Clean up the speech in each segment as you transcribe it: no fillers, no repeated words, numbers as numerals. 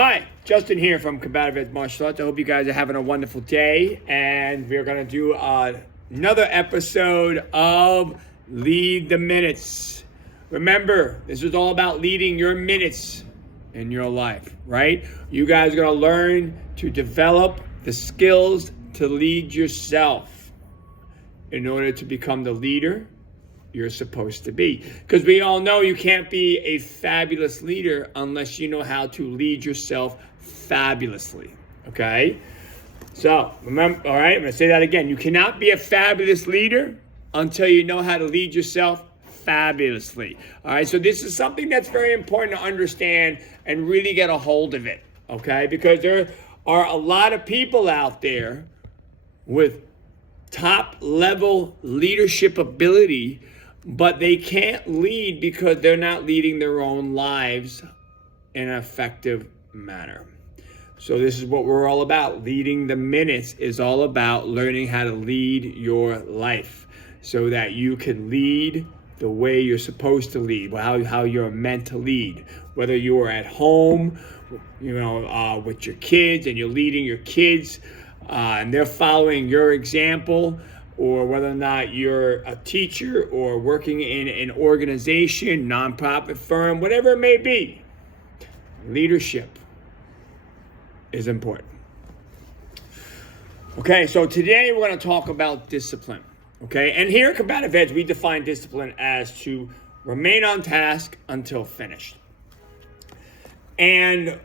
Hi, Justin here from Combative Edge Martial Arts. I hope you guys are having a wonderful day, and we're going to do another episode of Lead the Minutes. Remember, this is all about leading your minutes in your life, right? You guys are going to learn to develop the skills to lead yourself in order to become the leader you're supposed to be. Because we all know you can't be a fabulous leader unless you know how to lead yourself fabulously, okay? So, remember, all right, I'm going to say that again. You cannot be a fabulous leader until you know how to lead yourself fabulously. All right, so this is something that's very important to understand and really get a hold of it, okay? Because there are a lot of people out there with top level leadership ability, but they can't lead because they're not leading their own lives in an effective manner. So this is what we're all about. Leading the minutes is all about learning how to lead your life so that you can lead the way you're supposed to lead, how you're meant to lead. Whether you are at home, with your kids and you're leading your kids and they're following your example, or whether or not you're a teacher or working in an organization, nonprofit firm, whatever it may be, leadership is important. Okay, so today we're going to talk about discipline. Okay, and here at Combative Edge, we define discipline as to remain on task until finished. And,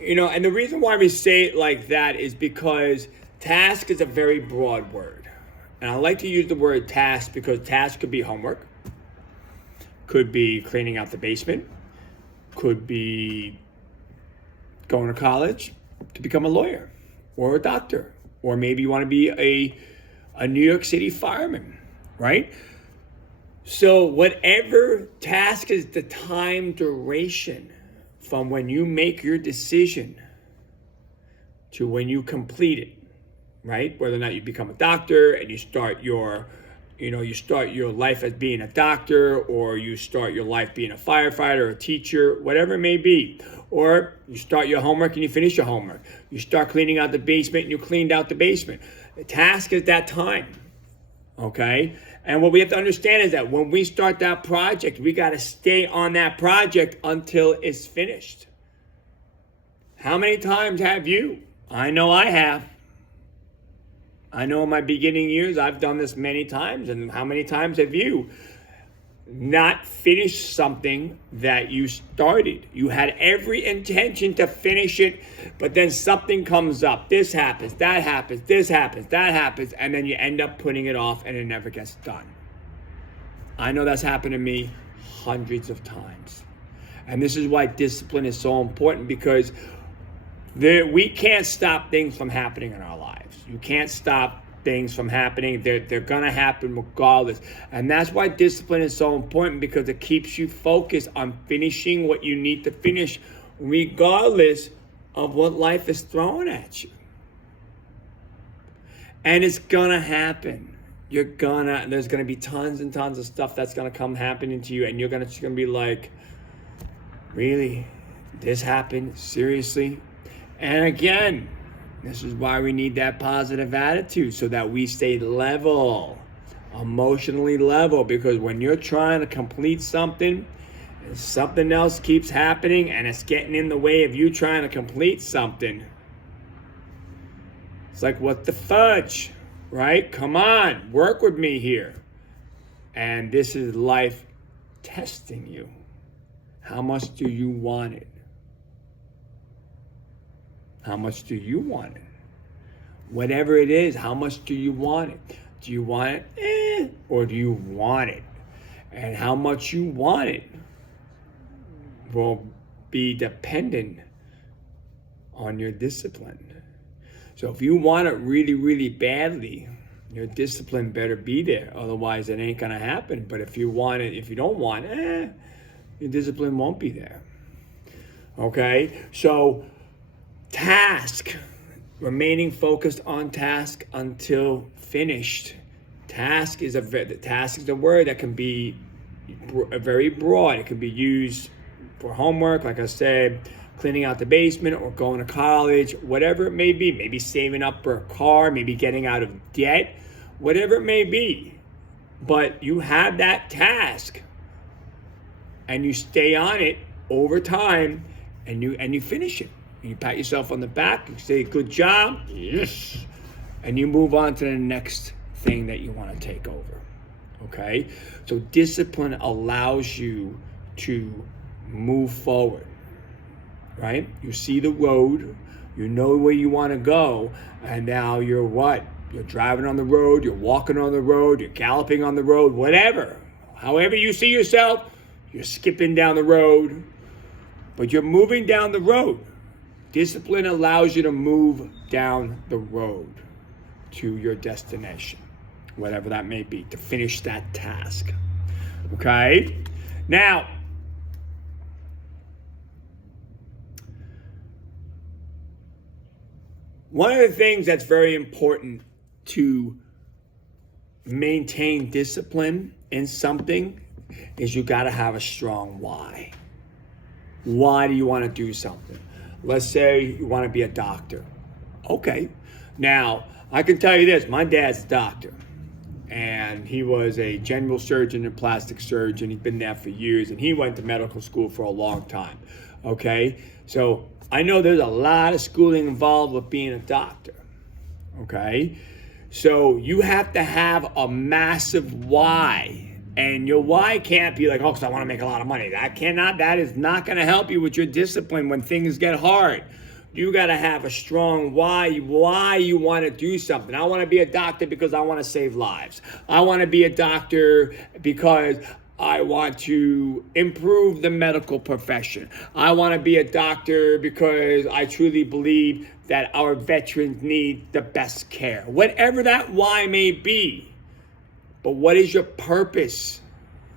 and the reason why we say it like that is because task is a very broad word. And I like to use the word task because task could be homework, could be cleaning out the basement, could be going to college to become a lawyer or a doctor, or maybe you want to be a New York City fireman, right? So whatever task is the time duration from when you make your decision to when you complete it. Right? Whether or not you become a doctor and you start your life as being a doctor, or you start your life being a firefighter or a teacher, whatever it may be. Or you start your homework and you finish your homework. You start cleaning out the basement and you cleaned out the basement. The task is that time. Okay? And what we have to understand is that when we start that project, we got to stay on that project until it's finished. How many times have you? I know I have. I know in my beginning years, I've done this many times. And how many times have you not finished something that you started? You had every intention to finish it, but then something comes up. This happens, that happens, this happens, that happens, and then you end up putting it off and it never gets done. I know that's happened to me hundreds of times. And this is why discipline is so important, because we can't stop things from happening in our lives. You can't stop things from happening. They're going to happen regardless. And that's why discipline is so important, because it keeps you focused on finishing what you need to finish, regardless of what life is throwing at you. And it's going to happen. There's going to be tons and tons of stuff that's going to come happening to you. And you're going to be like, really? This happened? Seriously? And again, this is why we need that positive attitude, so that we stay level, emotionally level. Because when you're trying to complete something, and something else keeps happening and it's getting in the way of you trying to complete something, it's like, what the fudge, right? Come on, work with me here. And this is life testing you. How much do you want it? How much do you want it? Whatever it is, how much do you want it? Do you want it? Or do you want it? And how much you want it will be dependent on your discipline. So if you want it really, really badly, your discipline better be there. Otherwise, it ain't going to happen. But if you want it, if you don't want it, your discipline won't be there. Okay? So task, remaining focused on task until finished. Task is a word that can be very broad. It can be used for homework, like I said, cleaning out the basement or going to college, whatever it may be, maybe saving up for a car, maybe getting out of debt, whatever it may be. But you have that task and you stay on it over time and you finish it. And you pat yourself on the back, you say, good job, yes. And you move on to the next thing that you want to take over. Okay? So discipline allows you to move forward. Right? You see the road, you know where you want to go, and now you're what? You're driving on the road, you're walking on the road, you're galloping on the road, whatever. However you see yourself, you're skipping down the road, but you're moving down the road. Discipline allows you to move down the road to your destination, whatever that may be, to finish that task. Okay? Now, one of the things that's very important to maintain discipline in something is you got to have a strong why. Why do you want to do something? Let's say you want to be a doctor. Okay. Now, I can tell you this. My dad's a doctor. And he was a general surgeon and plastic surgeon. He's been there for years. And he went to medical school for a long time. Okay? So I know there's a lot of schooling involved with being a doctor. Okay? So you have to have a massive why. And your why can't be like, oh, because I want to make a lot of money. That is not going to help you with your discipline when things get hard. You got to have a strong why you want to do something. I want to be a doctor because I want to save lives. I want to be a doctor because I want to improve the medical profession. I want to be a doctor because I truly believe that our veterans need the best care. Whatever that why may be. But what is your purpose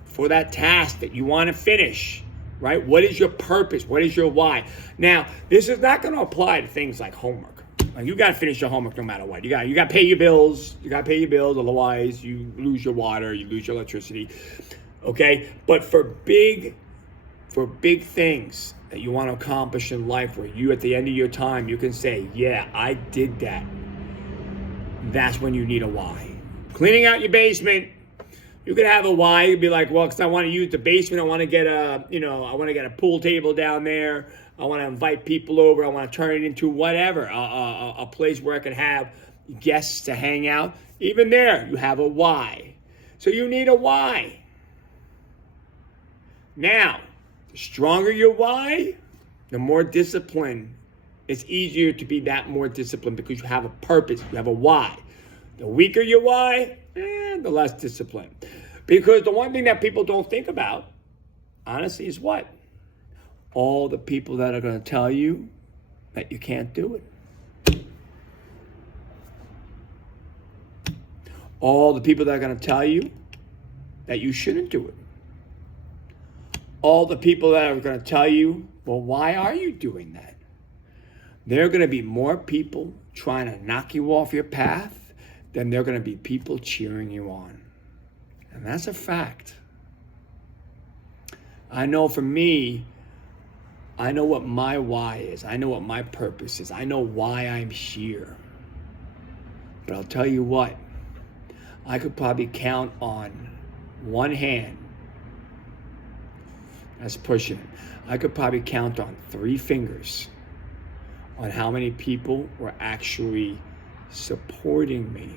for that task that you want to finish? Right? What is your purpose? What is your why? Now, this is not going to apply to things like homework. Like, you got to finish your homework no matter what. You got to pay your bills. You got to pay your bills. Otherwise, you lose your water. You lose your electricity. Okay? But for big things that you want to accomplish in life, where you, at the end of your time, you can say, yeah, I did that. That's when you need a why. Cleaning out your basement. You could have a why. You'd be like, well, because I want to use the basement. I want to get a pool table down there. I want to invite people over. I want to turn it into whatever, a place where I can have guests to hang out. Even there, you have a why. So you need a why. Now, the stronger your why, the more discipline. It's easier to be that more disciplined because you have a purpose. You have a why. The weaker your why, the less discipline. Because the one thing that people don't think about, honestly, is what? All the people that are going to tell you that you can't do it. All the people that are going to tell you that you shouldn't do it. All the people that are going to tell you, well, why are you doing that? There are going to be more people trying to knock you off your path then there are going to be people cheering you on. And that's a fact. I know for me, I know what my why is. I know what my purpose is. I know why I'm here. But I'll tell you what, I could probably count on one hand. That's pushing it. I could probably count on 3 fingers on how many people were actually supporting me,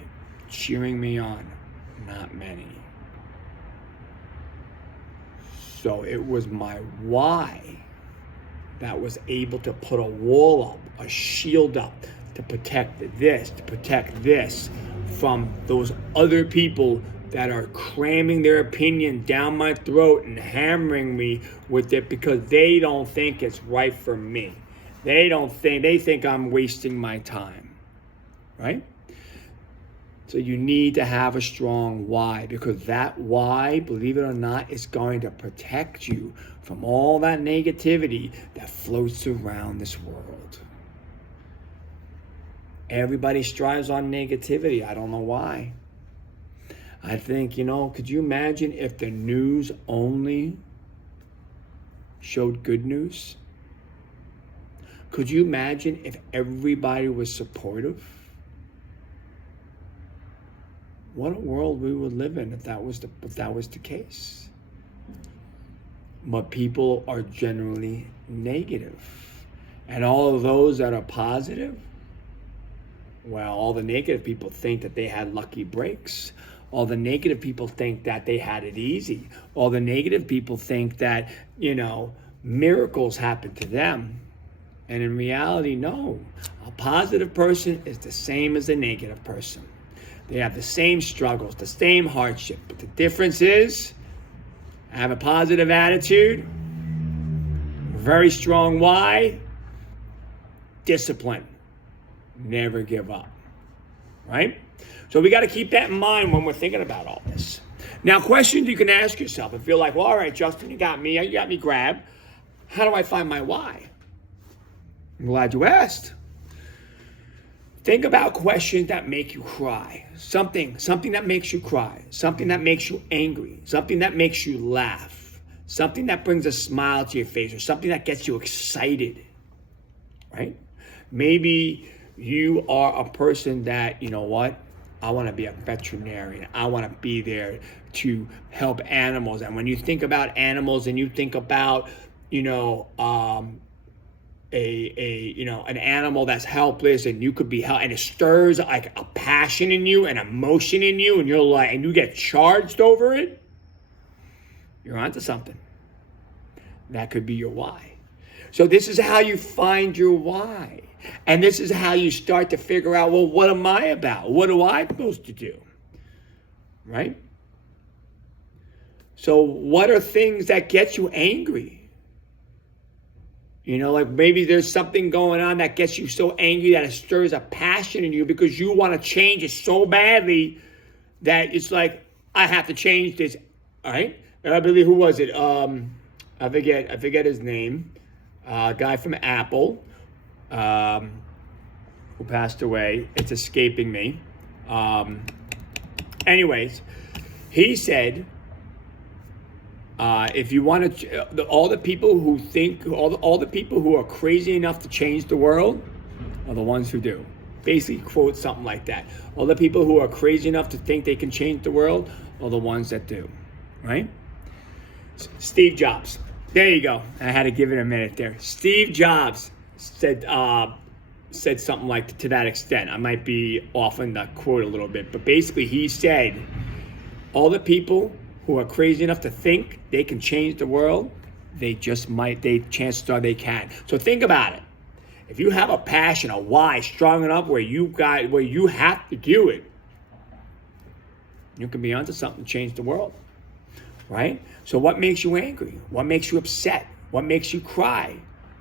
cheering me on. Not many. So it was my why that was able to put a wall up, a shield up, to protect this from those other people that are cramming their opinion down my throat and hammering me with it because they don't think it's right for me. They think I'm wasting my time, right? So you need to have a strong why, because that why, believe it or not, is going to protect you from all that negativity that floats around this world. Everybody strives on negativity. I don't know why. I think, could you imagine if the news only showed good news? Could you imagine if everybody was supportive? What a world we would live in if that was the case. But people are generally negative. And all of those that are positive, well, all the negative people think that they had lucky breaks. All the negative people think that they had it easy. All the negative people think that, miracles happen to them. And in reality, no. A positive person is the same as a negative person. They have the same struggles, the same hardship. But the difference is, I have a positive attitude, very strong why, discipline, never give up, right? So we got to keep that in mind when we're thinking about all this. Now, questions you can ask yourself if you're like, well, all right, Justin, you got me grabbed. How do I find my why? I'm glad you asked. Think about questions that make you cry. Something that makes you cry. Something that makes you angry. Something that makes you laugh. Something that brings a smile to your face, or something that gets you excited, right? Maybe you are a person that, I want to be a veterinarian. I want to be there to help animals. And when you think about animals and you think about, an animal that's helpless, and you could be helped, and it stirs like a passion in you, an emotion in you, and you're like, and you get charged over it, you're onto something. That could be your why. So this is how you find your why. And this is how you start to figure out, well, what am I about? What am I supposed to do? Right? So what are things that get you angry? Like maybe there's something going on that gets you so angry that it stirs a passion in you because you want to change it so badly that it's like, I have to change this. All right? And I believe, who was it? I forget his name. Guy from Apple, who passed away. It's escaping me. Anyways, he said, if you want to, all the people who are crazy enough to change the world are the ones who do. Basically, quote something like that. All the people who are crazy enough to think they can change the world are the ones that do, right? Steve Jobs. There you go. I had to give it a minute there. Steve Jobs said something like to that extent. I might be off on the quote a little bit, but basically he said, all the people who are crazy enough to think they can change the world, chances are they can. So think about it. If you have a passion, a why strong enough where you have to do it, you can be onto something to change the world, right? So what makes you angry? What makes you upset? What makes you cry,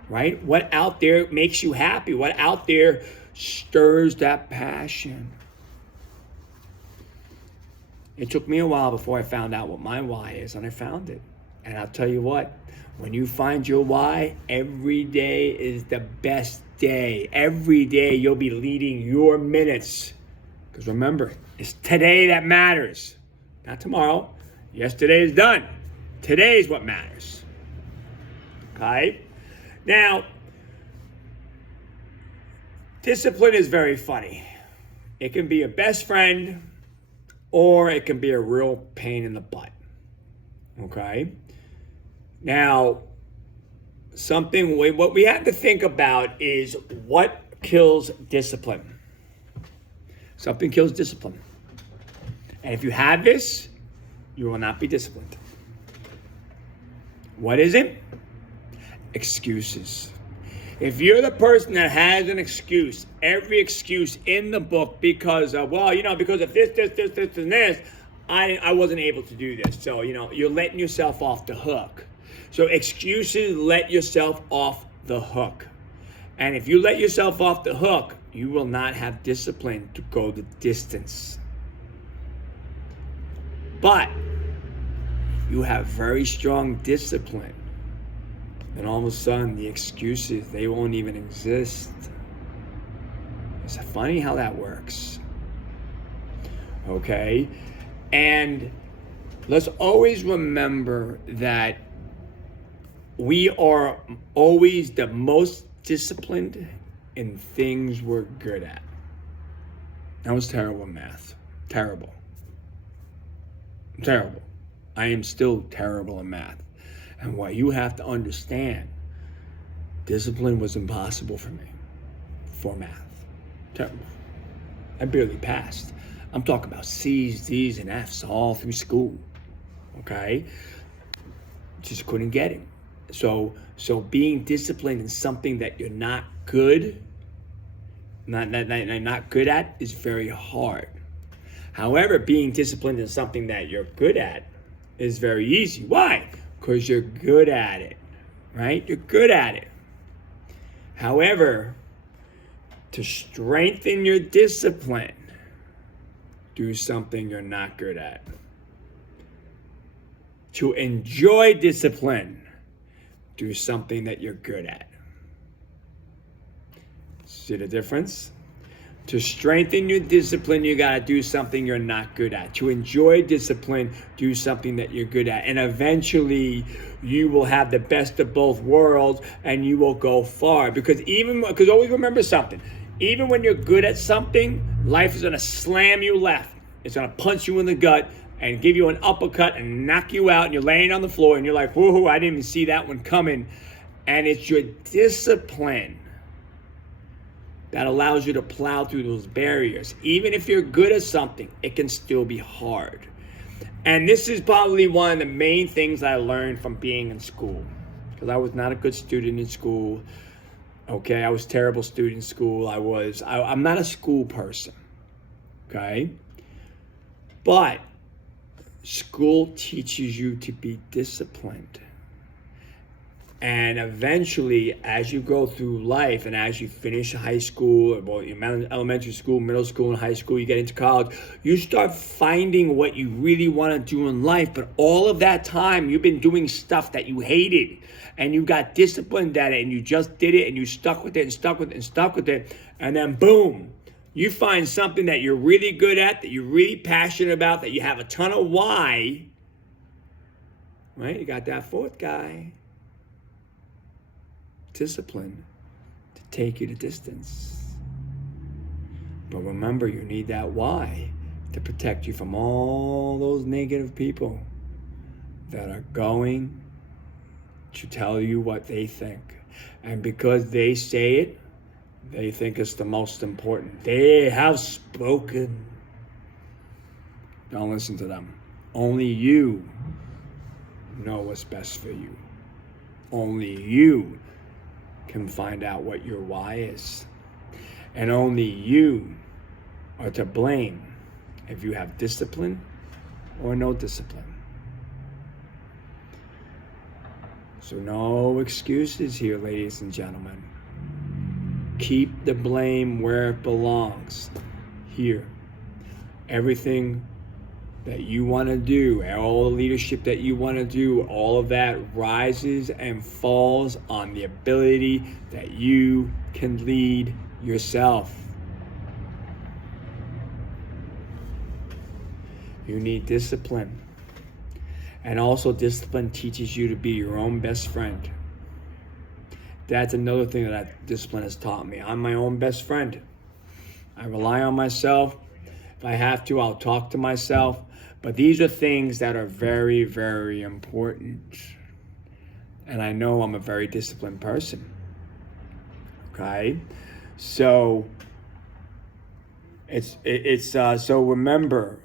right? What out there makes you happy? What out there stirs that passion? It took me a while before I found out what my why is, and I found it. And I'll tell you what, when you find your why, every day is the best day. Every day you'll be leading your minutes. Because remember, it's today that matters, not tomorrow. Yesterday is done. Today is what matters. Okay? Now, discipline is very funny. It can be a best friend, or it can be a real pain in the butt. Okay? Now, what we have to think about is what kills discipline. Something kills discipline. And if you have this, you will not be disciplined. What is it? Excuses. If you're the person that has an excuse, every excuse in the book because of, because of this, and this, I wasn't able to do this. So, you're letting yourself off the hook. So excuses let yourself off the hook. And if you let yourself off the hook, you will not have discipline to go the distance. But you have very strong discipline, and all of a sudden the excuses, they won't even exist. It's funny how that works. Okay? And let's always remember that we are always the most disciplined in things we're good at. I was terrible in math. Terrible. Terrible. I am still terrible in math. And what you have to understand, discipline was impossible for me for math. Terrible. I barely passed. I'm talking about C's, D's, and F's all through school. Okay? Just couldn't get it. So being disciplined in something that you're not good, not good at, is very hard. However, being disciplined in something that you're good at is very easy. Why? Because you're good at it, right? You're good at it. However, to strengthen your discipline, do something you're not good at. To enjoy discipline, do something that you're good at. See the difference? To strengthen your discipline, you got to do something you're not good at. To enjoy discipline, do something that you're good at. And eventually, you will have the best of both worlds and you will go far. Because always remember something. Even when you're good at something, life is going to slam you left. It's going to punch you in the gut and give you an uppercut and knock you out. And you're laying on the floor and you're like, whoa, I didn't even see that one coming. And it's your discipline that allows you to plow through those barriers. Even if you're good at something, it can still be hard. And this is probably one of the main things I learned from being in school. Because I was not a good student in school. Okay, I was a terrible student in school. I'm not a school person. Okay? But school teaches you to be disciplined. And eventually, as you go through life and as you finish high school, well, elementary school, middle school, and high school, you get into college, you start finding what you really want to do in life. But all of that time, you've been doing stuff that you hated. And you got disciplined at it, and you just did it, and you stuck with it, and stuck with it, and stuck with it. And then, boom, you find something that you're really good at, that you're really passionate about, that you have a ton of why. Right? You got that fourth guy. Discipline to take you the distance. But remember, you need that why to protect you from all those negative people that are going to tell you what they think. And because they say it, they think it's the most important. They have spoken. Don't listen to them. Only you know what's best for you. Only you can find out what your why is. And only you are to blame if you have discipline or no discipline. So no excuses here, ladies and gentlemen. Keep the blame where it belongs. Here. Everything that you want to do, all the leadership that you want to do, all of that rises and falls on the ability that you can lead yourself. You need discipline. And also, discipline teaches you to be your own best friend. That's another thing that discipline has taught me. I'm my own best friend. I rely on myself. If I have to, I'll talk to myself. But these are things that are very, very important. And I know I'm a very disciplined person. Okay? So so remember,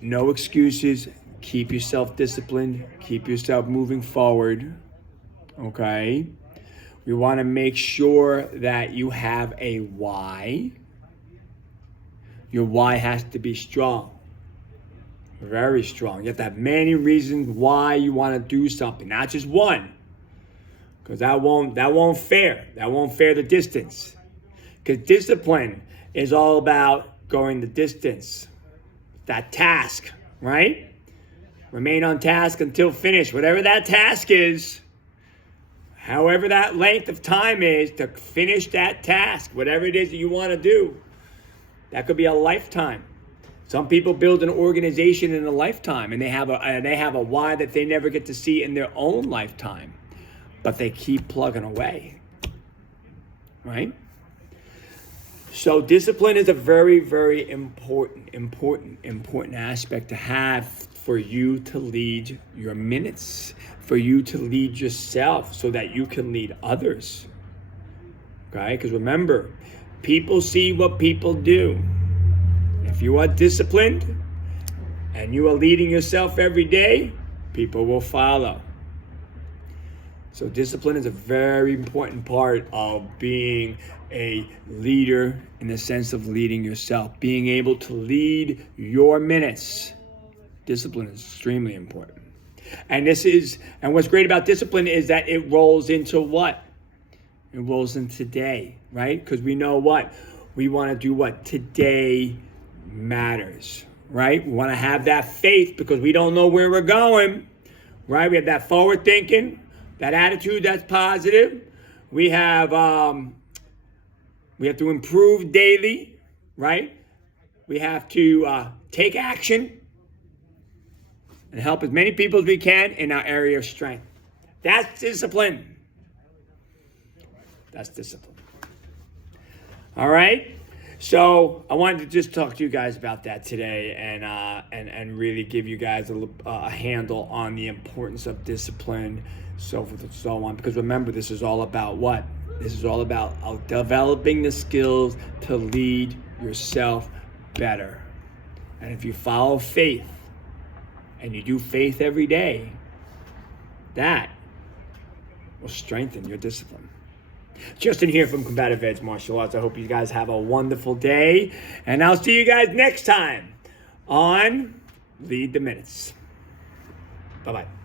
no excuses. Keep yourself disciplined. Keep yourself moving forward. Okay? We want to make sure that you have a why. Your why has to be strong. Very strong. You have to have many reasons why you want to do something, not just one. Because that won't fare the distance. Because discipline is all about going the distance. That task, right? Remain on task until finished. Whatever that task is, however that length of time is to finish that task, whatever it is that you want to do, that could be a lifetime. Some people build an organization in a lifetime, and they have a why that they never get to see in their own lifetime, but they keep plugging away. right? So discipline is a very, very important aspect to have for you to lead your minutes, for you to lead yourself so that you can lead others. Okay? Because remember, people see what people do. If you are disciplined and you are leading yourself every day, people will follow. So discipline is a very important part of being a leader in the sense of leading yourself, being able to lead your minutes. Discipline is extremely important. And what's great about discipline is that it rolls into what? It rolls into today, right? Because we know what? We want to do what? Today matters, right? We want to have that faith because we don't know where we're going, right? We have that forward thinking, that attitude that's positive. We have to improve daily, right? We have to take action and help as many people as we can in our area of strength. That's discipline. That's discipline. All right? So I wanted to just talk to you guys about that today and really give you guys a handle on the importance of discipline, so forth and so on. Because remember, this is all about what? This is all about developing the skills to lead yourself better. And if you follow faith and you do faith every day, that will strengthen your discipline. Justin here from Combative Edge Martial Arts. I hope you guys have a wonderful day. And I'll see you guys next time on Lead the Minutes. Bye-bye.